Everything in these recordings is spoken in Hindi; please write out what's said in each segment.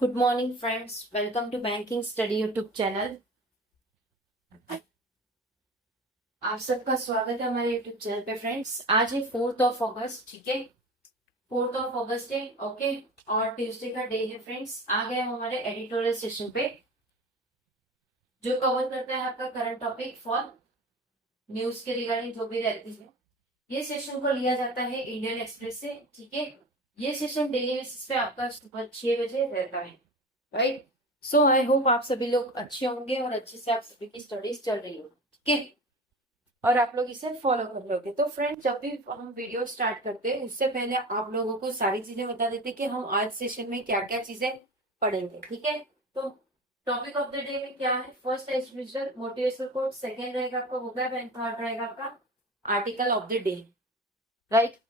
Good morning friends, welcome to banking study YouTube channel. आप सबका स्वागत है हमारे यूट्यूब चैनल पे। फ्रेंड्स, आज है 4 अगस्त, ठीक है। 4 अगस्त है, ओके। और ट्यूसडे का डे है। फ्रेंड्स, आ गए हम हमारे एडिटोरियल सेशन पे, जो कवर करता है आपका करंट टॉपिक फॉर न्यूज के रिगार्डिंग जो भी रहती है। ये सेशन को लिया जाता है इंडियन एक्सप्रेस से, ठीक है। ये सेशन डेली बेसिस पे आपका सुबह 6 बजे रहता है, राइट। सो आई होप आप सभी लोग अच्छे होंगे और अच्छे से आप सभी की स्टडीज चल रही होगी, ठीक है। और आप लोग इसे फॉलो कर लोगे। तो फ्रेंड, जब भी हम वीडियो स्टार्ट करते हैं उससे पहले आप लोगों को सारी चीजें बता देते कि हम आज सेशन में क्या क्या चीजें पढ़ेंगे, ठीक है। तो टॉपिक ऑफ द डे में क्या है? First as usual motivational quote, second रहेगा आपका वोकैब एंड थर्ड रहेगा आपका article of the day, right,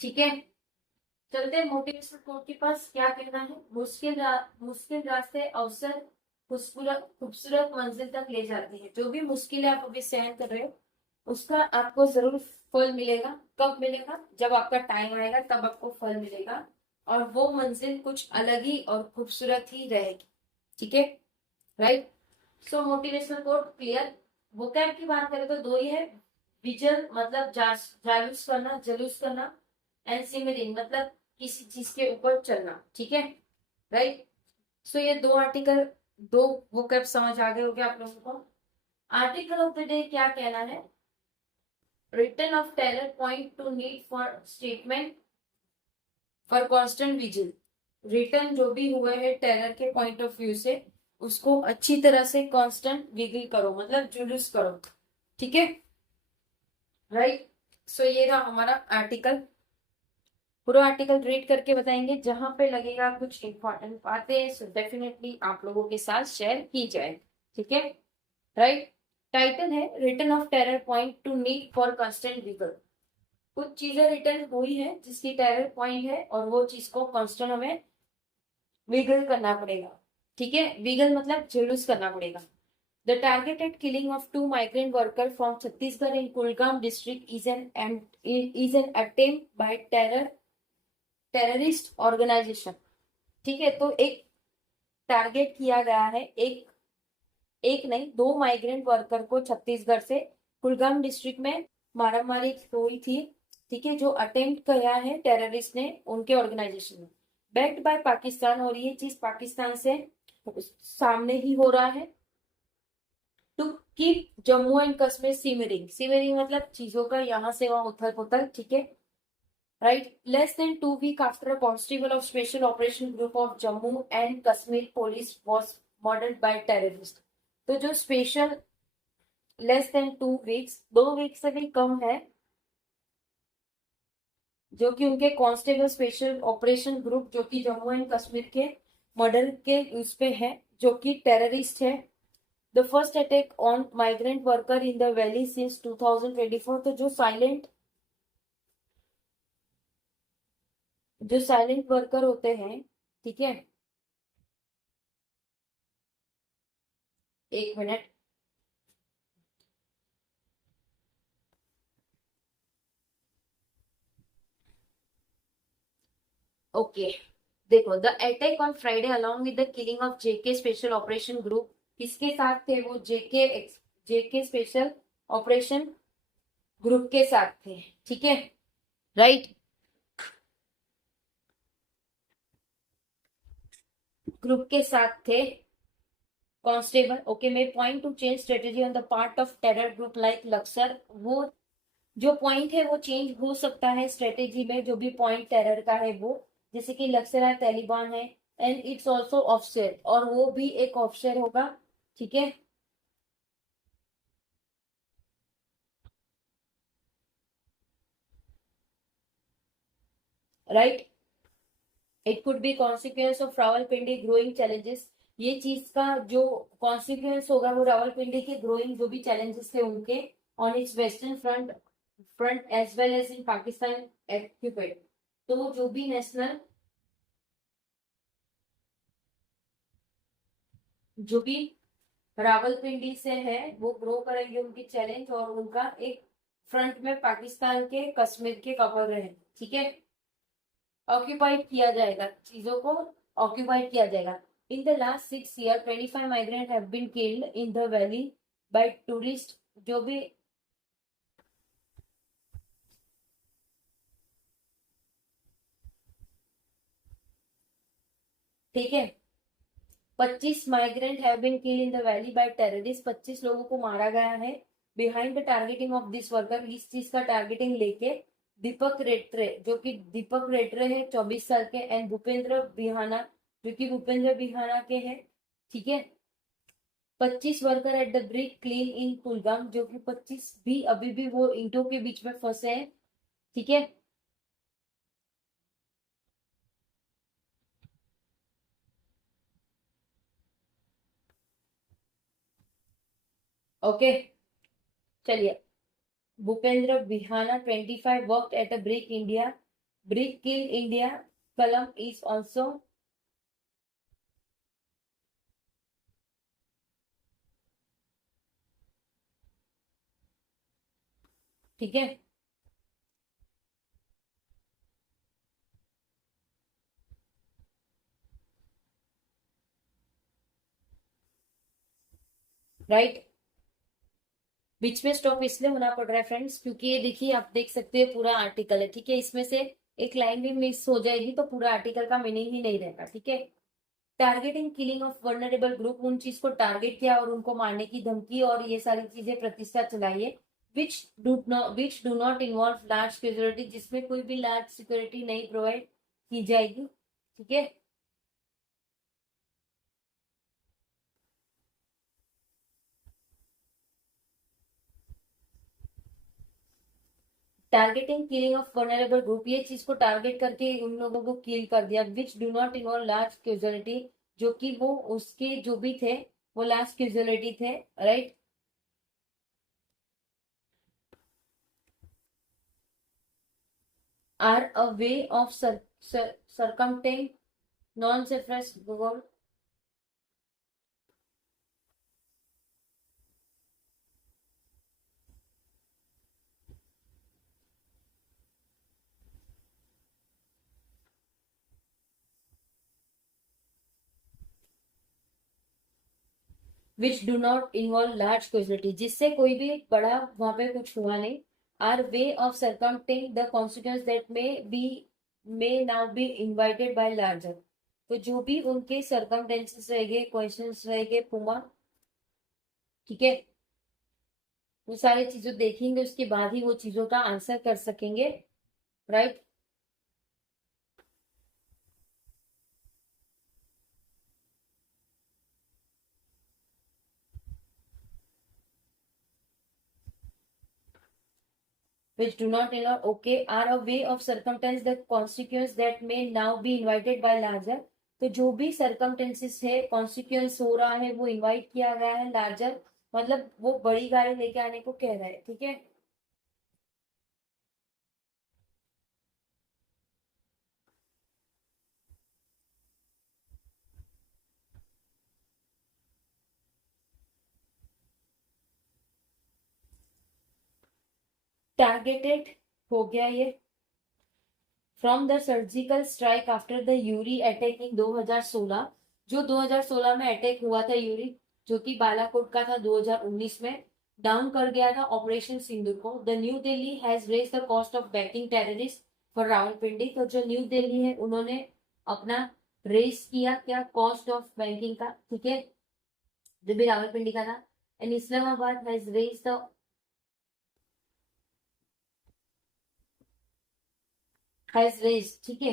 ठीक है। चलते हैं मोटिवेशनल कोट के पास। क्या कहना है? मुश्किल रास्ते अवसर खूबसूरत खूबसूरत मंजिल तक ले जाते हैं। जो भी मुश्किल आप अभी सहन कर रहे हो उसका आपको जरूर फल मिलेगा। कब मिलेगा? जब आपका टाइम आएगा तब आपको फल मिलेगा। और वो मंजिल कुछ अलग ही और खूबसूरत ही रहेगी, ठीक है, राइट। सो मोटिवेशनल कोट क्लियर। वोकैब की बात करें तो दो ही है। विजन मतलब जालूस करना, जलूस करना, एंड सिमरिंग मतलब किसी चीज के ऊपर चलना, ठीक है, राइट। सो ये दो आर्टिकल, दो वोकैब समझ आ गए होंगे आप लोगों को। आर्टिकल ऑफ द डे क्या कहना है? Return of terror point to need for statement for constant vigil. Return जो भी हुए हैं टेरर के पॉइंट ऑफ व्यू से, उसको अच्छी तरह से कांस्टेंट विगिल करो, मतलब जुलूस करो, ठीक है, राइट। सो ये रहा हमारा आर्टिकल। पूरा आर्टिकल रीड करके बताएंगे, जहां पे लगेगा कुछ इंपॉर्टेंट बातें सो डेफिनेटली आप लोगों के साथ शेयर की जाए, ठीक है, राइट। टाइटल है return of terror point to need for constant vigil. कुछ चीजें रिटर्न हुई है जिसकी टेरर पॉइंट है और वो चीज को कांस्टेंट हमें विगल करना पड़ेगा, ठीक है। विगल मतलब जुलूस करना पड़ेगा। The targeted killing of two migrant workers from Chhattisgarh in Kulgam district is an attempt by terrorist organization, ठीक है। तो एक टारगेट किया गया है, एक नहीं, दो माइग्रेंट वर्कर को छत्तीसगढ़ से कुलगाम डिस्ट्रिक्ट में मारामारी हुई थी, ठीक है, जो अटेम्प्ट किया है टेररिस्ट ने उनके ऑर्गेनाइजेशन में, बैक्ड बाय पाकिस्तान। और ये चीज पाकिस्तान से सामने ही हो रहा है। To keep Jammu and Kashmir simmering, simmering मतलब चीजों का यहाँ से वहां उथल पुथल, ठीक है, right. Less than 2 weeks after a constable of special operation group of Jammu and Kashmir police was murdered by terrorists। तो जो special less than 2 weeks, 2 week से भी कम है, जो कि उनके कांस्टेबल स्पेशल ऑपरेशन ग्रुप जो कि जम्मू एंड कश्मीर के मर्डर के उस पे है, जो कि टेररिस्ट है। The first attack on migrant worker in the valley since 2024। तो जो साइलेंट वर्कर होते हैं, ठीक है, एक मिनट, ओके। देखो, the attack on Friday along with the killing of JK special operation group, किसके साथ थे वो? जेके स्पेशल ऑपरेशन ग्रुप के साथ थे, ठीक है, राइट, ग्रुप के साथ थे constable, okay. May point two change strategy on the part of terror group like Laksar. वो जो पॉइंट है वो चेंज हो सकता है स्ट्रेटेजी में, जो भी पॉइंट टेरर का है वो, जैसे कि लक्सर है, तालिबान है, एंड इट्स ऑल्सो ऑफशेयर, और वो भी एक ऑफशेयर होगा, ठीक है, right. It could be consequence of Rawalpindi growing challenges. ये चीज का जो कॉन्सिक्वेंस होगा वो रावलपिंडी के ग्रोइंग जो भी चैलेंजेस थे उनके, on its western front as well as in Pakistan occupied. तो जो भी नेशनल, जो भी रावलपिंडी से है वो ग्रो करेंगे उनकी चैलेंज, और उनका एक फ्रंट में पाकिस्तान के कश्मीर के कवर रहे, ठीक है, ऑक्यूपाइड किया जाएगा चीजों को, ऑक्यूपाइड किया जाएगा। In the last 6 years 25 migrant have been killed in the valley by tourist. जो भी ठीक है, 25 migrant have been killed in the valley by terrorist, 25 लोगों को मारा गया है। Behind the targeting of this worker, इस चीज का टारगेटिंग लेके दीपक रेट्रे, जो कि दीपक रेट्रे है 24 साल के, एंड भूपेंद्र बिहाना, जो कि भूपेंद्र बिहाना के हैं। ठीक है, 25 worker at the brick clean इन कुलगाम, जो कि 25 भी अभी भी वो ईंटों के बीच में फंसे हैं। ठीक है, ओके, चलिए। भूपेंद्र बिहाना 25 वर्कed at a brick India, brick kill India column is also। ठीक है, राइट। बीच में स्टॉप इसलिए होना पड़ रहा है फ्रेंड्स, क्योंकि ये देखिए आप देख सकते हैं पूरा आर्टिकल है। ठीक है, इसमें से एक लाइन भी मिस हो जाएगी तो पूरा आर्टिकल का मीनिंग ही नहीं रहेगा। ठीक है, targeting killing of vulnerable group, उन चीज को टारगेट किया और उनको मारने की धमकी और ये सारी चीजें प्रतिष्ठा चलाई है। विच do not involve large security, जिसमें कोई भी लार्ज सिक्योरिटी नहीं प्रोवाइड की जाएगी। ठीक है, targeting killing of vulnerable group, ये चीज को टारगेट करके उन लोगों को किल कर दिया। Which do not involve large casualty, जो कि वो उसके जो भी थे वो लार्ज कैजुअलिटी थे, right. Are a way of circumventing non-severus goal, which do not involve large casualty, जिससे कोई भी बड़ा वहां पे कुछ हुआ नहीं। Are way of circumventing the consequence that may now be invited by larger, तो जो भी उनके सरकमटेंसेस रहेंगे, क्वेश्चंस रहेंगे पुमा। ठीक है, वो सारी चीजों देखेंगे उसके बाद ही वो चीजों का आंसर कर सकेंगे, right. which do not allow, okay, are a way of circumstance the consequence that may now be invited by larger, तो जो भी circumstances है consequence हो रहा है वो इनवाइट किया गया है larger, मतलब वो बड़ी गाड़ी लेके आने को कह रहा है। ठीक है, टारगेटेड हो गया ये। From the surgical strike after the Yuri attack in 2016, जो 2016 में अटैक हुआ था यूरी, जो कि बालाकोट का था 2019 में, डाउन कर गया था ऑपरेशन सिंदूर को। The new Delhi has raise the cost of backing terrorist for Rawalpindi, तो जो न्यू दिल्ली है उन्होंने अपना रेस किया क्या, कॉस्ट ऑफ बैंकिंग का। ठीक है, जो भी रावलपिंडी का था। And Islamabad has raise the ठीक है,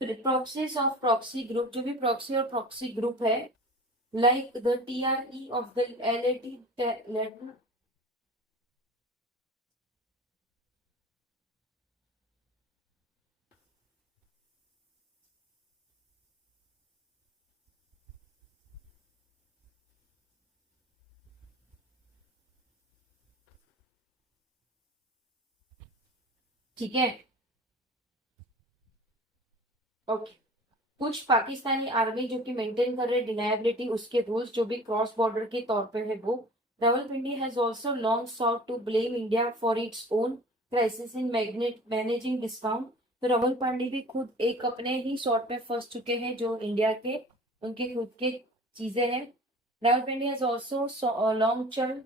प्रॉक्सीज ऑफ प्रॉक्सी ग्रुप, जो भी प्रॉक्सी और प्रॉक्सी ग्रुप है, like the TRE of the LAT letter. ठीक है, ओके। कुछ पाकिस्तानी आर्मी जो कि मेंटेन कर रहे डिनायबिलिटी उसके रूल्स, जो भी क्रॉस बॉर्डर के तौर पे है वो। Rawalpindi has also long sought to blame India for its own crisis in managing discount, तो राहुल पांडे भी खुद एक अपने ही शॉट में फंस चुके हैं, जो इंडिया के उनके खुद के चीजें हैं। Rahul Pandey has also long term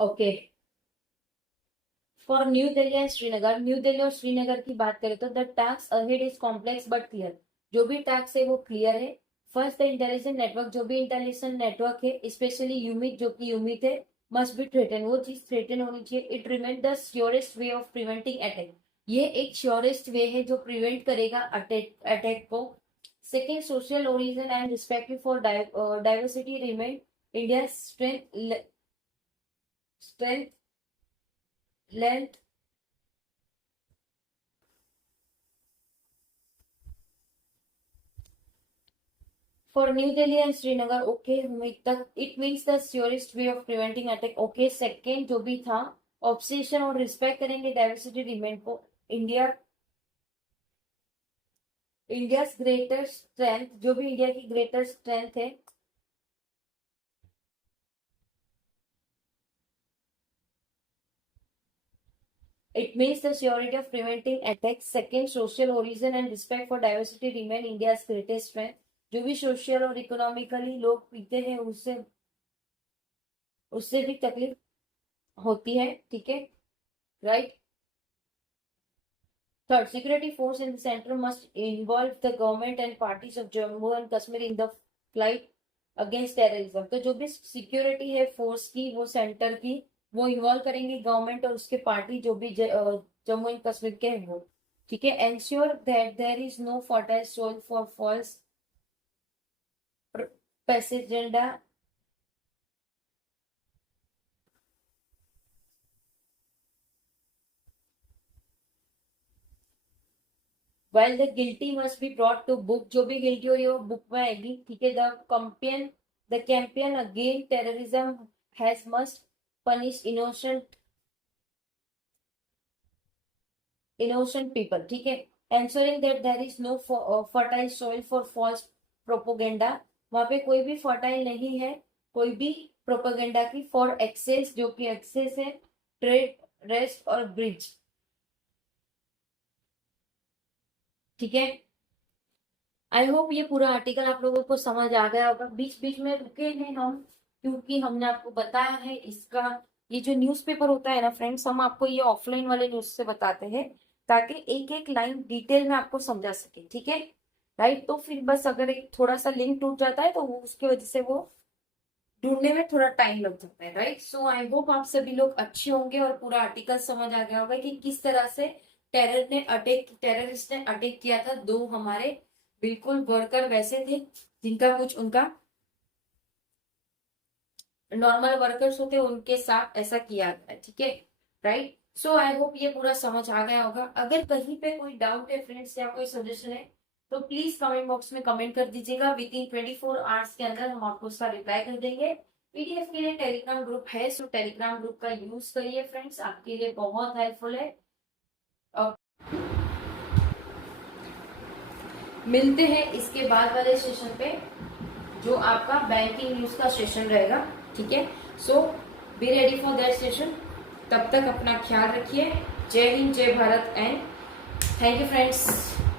okay for New Delhi and Srinagar. New Delhi और श्रीनगर की बात करें तो the task ahead is complex but clear. जो भी टास्क है वो क्लियर है। फर्स्ट द इंटेलिजेंट नेटवर्क, जो भी इंटेलिजेंट नेटवर्क है स्पेशली यूमिट, जो कि यूमिट है, मस्ट बी थ्रेटन, वो चीज थ्रेटन होनी चाहिए। It remain the surest way of preventing attack, ये एक श्योरेस्ट वे है जो प्रिवेंट करेगा अटैक को। Second social origin and respect for diversity remain India strength length. For New Delhi and Srinagar, okay, it means the surest way of preventing attack. Okay, second जो भी था ऑब्सेशन और रिस्पेक्ट करेंगे डाइवर्सिटी रिमेन को। इंडिया ग्रेटर स्ट्रेंथ, जो भी इंडिया की ग्रेटर स्ट्रेंथ है, it means the surety of preventing attacks. Second, social origin and respect for diversity remain India's greatest strength. जो भी सोशल और इकोनॉमिकली लोग पीते हैं उससे भी तकलीफ होती है, ठीक है, right. Third, security force in the centre must involve the government and parties of Jammu and Kashmir in the flight against terrorism. तो जो भी सिक्योरिटी है फोर्स की, वो सेंटर की, वो इन्वॉल्व करेंगे गवर्नमेंट और उसके पार्टी जो भी जम्मू एंड कश्मीर के हैं वो, ठीक है। Ensure that there is no fertile soil for false पैसेजेंडा while the guilty must be brought to book, जो भी गिल्टी हो रही है वो बुक में आएगी, ठीक है। The campaign against terrorism has must punish innocent people, ठीक है। ensuring that there is no fertile soil for false propaganda, वहां पे कोई भी फर्टाइल नहीं है कोई भी प्रोपेगेंडा की, फॉर एक्सेस, जो कि एक्सेस है, ट्रेड, रेस्ट और ब्रिज, ठीक है। आई होप ये पूरा आर्टिकल आप लोगों को समझ आ गया होगा। बीच बीच में रुके हैं हम क्योंकि हमने आपको बताया है इसका, ये जो न्यूज़पेपर होता है ना फ्रेंड्स, हम आपको ये ऑफलाइन वाले न्यूज से बताते हैं ताकि एक एक लाइन डिटेल में आपको समझा सके, ठीक है, राइट। तो फिर बस अगर एक थोड़ा सा लिंक टूट जाता है तो वो उसकी वजह से वो ढूंढने में थोड़ा टाइम लग जाता है, राइट। सो आई होप आप सभी लोग अच्छे होंगे और पूरा आर्टिकल समझ आ गया होगा कि किस तरह से टेररिस्ट ने अटैक किया था। दो हमारे बिल्कुल वर्कर वैसे थे जिनका कुछ उनका नॉर्मल वर्कर्स होते उनके साथ ऐसा किया गया, ठीक है, राइट। सो आई होप ये पूरा समझ आ गया होगा। अगर कहीं पे कोई डाउट है फ्रेंड्स या कोई सजेशन है तो प्लीज कमेंट बॉक्स में कमेंट कर दीजिएगा। विद इन 24 आवर्स के अंदर हम आपको उसका रिप्लाई कर देंगे। पीडीएफ के लिए टेलीग्राम ग्रुप है, सो टेलीग्राम ग्रुप का यूज करिए फ्रेंड्स, आपके लिए बहुत हेल्पफुल है। और मिलते हैं इसके बाद वाले सेशन पे जो आपका बैंकिंग न्यूज का सेशन रहेगा, ठीक है। So be ready for that session. तब तक अपना ख्याल रखिए। जय हिंद, जय Bharat and thank you friends.